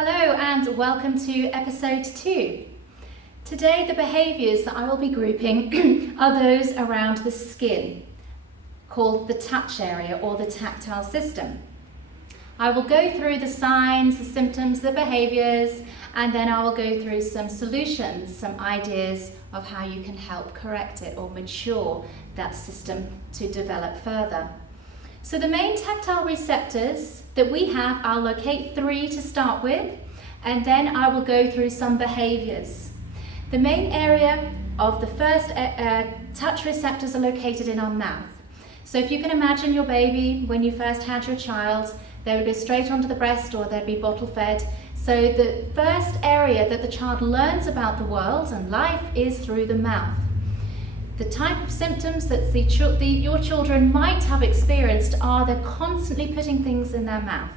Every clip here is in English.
Hello and welcome to episode 2. Today the behaviours that I will be grouping are those around the skin, called the touch area or the tactile system. I will go through the signs, the symptoms, the behaviours, and then I will go through some solutions, some ideas of how you can help correct it or mature that system to develop further. So the main tactile receptors that we have, I'll locate 3 to start with, and then I will go through some behaviours. The main area of the first touch receptors are located in our mouth. So if you can imagine your baby when you first had your child, they would go straight onto the breast or they'd be bottle fed. So the first area that the child learns about the world and life is through the mouth. The type of symptoms that your children might have experienced are they're constantly putting things in their mouth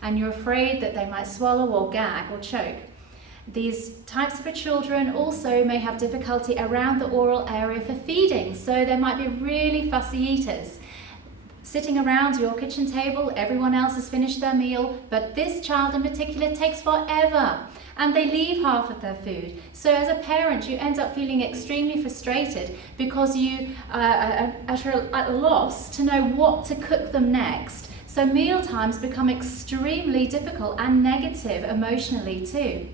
and you're afraid that they might swallow or gag or choke. These types of children also may have difficulty around the oral area for feeding, so there might be really fussy eaters. Sitting around your kitchen table, everyone else has finished their meal, but this child in particular takes forever and they leave half of their food. So as a parent, you end up feeling extremely frustrated because you are at a loss to know what to cook them next. So meal times become extremely difficult and negative emotionally too.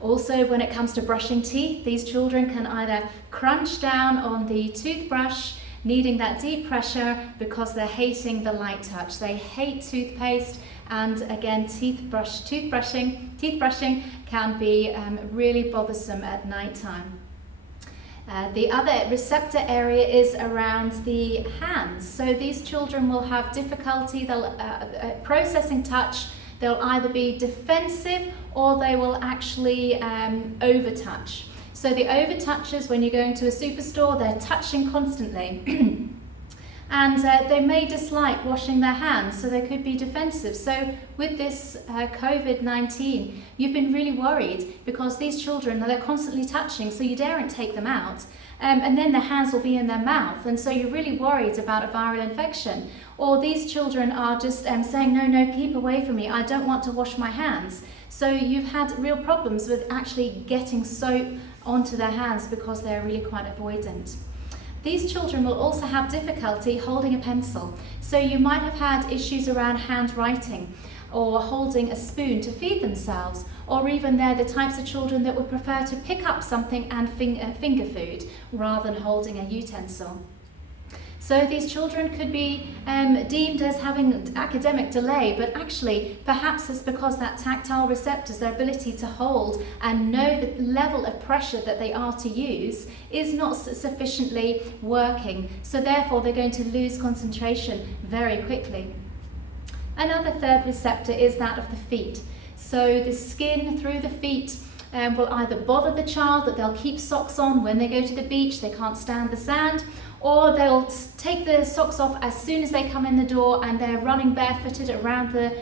Also, when it comes to brushing teeth, these children can either crunch down on the toothbrush, needing that deep pressure because they're hating the light touch. They hate toothpaste, and again, teeth brushing can be really bothersome at night time. The other receptor area is around the hands. So these children will have difficulty processing touch. They'll either be defensive or they will actually overtouch. So the overtouchers, when you're going to a superstore, they're touching constantly. And they may dislike washing their hands, so they could be defensive. So with this COVID-19, you've been really worried because these children, they're constantly touching, so you daren't take them out. And then their hands will be in their mouth, and so you're really worried about a viral infection. Or these children are just saying, no, keep away from me, I don't want to wash my hands. So you've had real problems with actually getting soap onto their hands because they're really quite avoidant. These children will also have difficulty holding a pencil. So you might have had issues around handwriting or holding a spoon to feed themselves, or even they're the types of children that would prefer to pick up something and finger food rather than holding a utensil. So these children could be deemed as having academic delay, but actually perhaps it's because that tactile receptors, their ability to hold and know the level of pressure that they are to use is not sufficiently working. So therefore they're going to lose concentration very quickly. Another third receptor is that of the feet. So the skin through the feet will either bother the child that they'll keep socks on when they go to the beach, they can't stand the sand, or they'll take the socks off as soon as they come in the door and they're running barefooted around the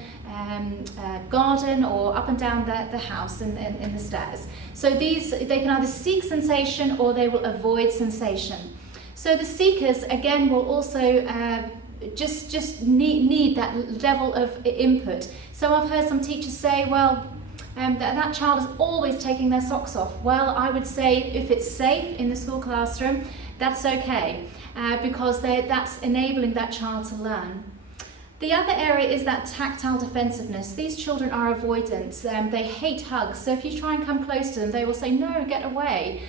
garden or up and down the house in the stairs. So they can either seek sensation or they will avoid sensation. So the seekers again will also just need that level of input. So I've heard some teachers say, well, that child is always taking their socks off. Well, I would say if it's safe in the school classroom, that's okay, because that's enabling that child to learn. The other area is that tactile defensiveness. These children are avoidant. They hate hugs. So if you try and come close to them, they will say, no, get away,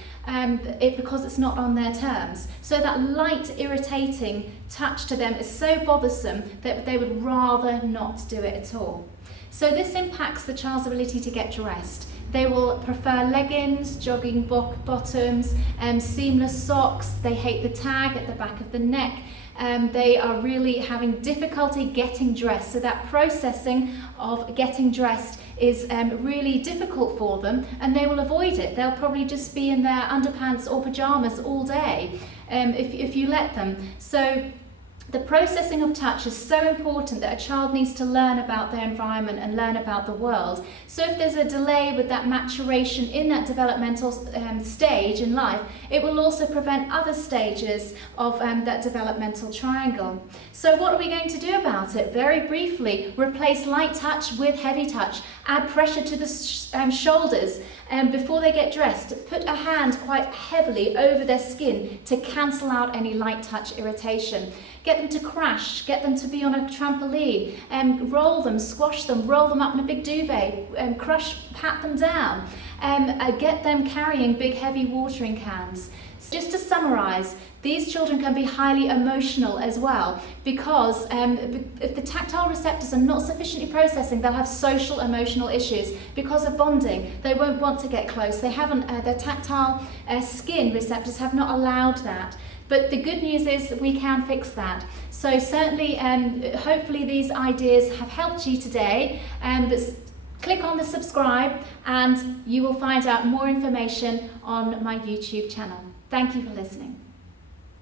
because it's not on their terms. So that light, irritating touch to them is so bothersome that they would rather not do it at all. So this impacts the child's ability to get dressed. They will prefer leggings, jogging bottoms, seamless socks. They hate the tag at the back of the neck. They are really having difficulty getting dressed. So that processing of getting dressed is really difficult for them, and they will avoid it. They'll probably just be in their underpants or pajamas all day if you let them. So The processing of touch is so important that a child needs to learn about their environment and learn about the world. So if there's a delay with that maturation in that developmental stage in life, it will also prevent other stages of that developmental triangle. So what are we going to do about it? Very briefly, replace light touch with heavy touch. Add pressure to the shoulders before they get dressed. Put a hand quite heavily over their skin to cancel out any light touch irritation. Get them to crash, get them to be on a trampoline, roll them, squash them, roll them up in a big duvet, pat them down, get them carrying big heavy watering cans. So just to summarise, these children can be highly emotional as well because if the tactile receptors are not sufficiently processing, they'll have social emotional issues because of bonding. They won't want to get close. They haven't, their tactile skin receptors have not allowed that. But the good news is that we can fix that. So certainly, hopefully these ideas have helped you today. But click on the subscribe and you will find out more information on my YouTube channel. Thank you for listening.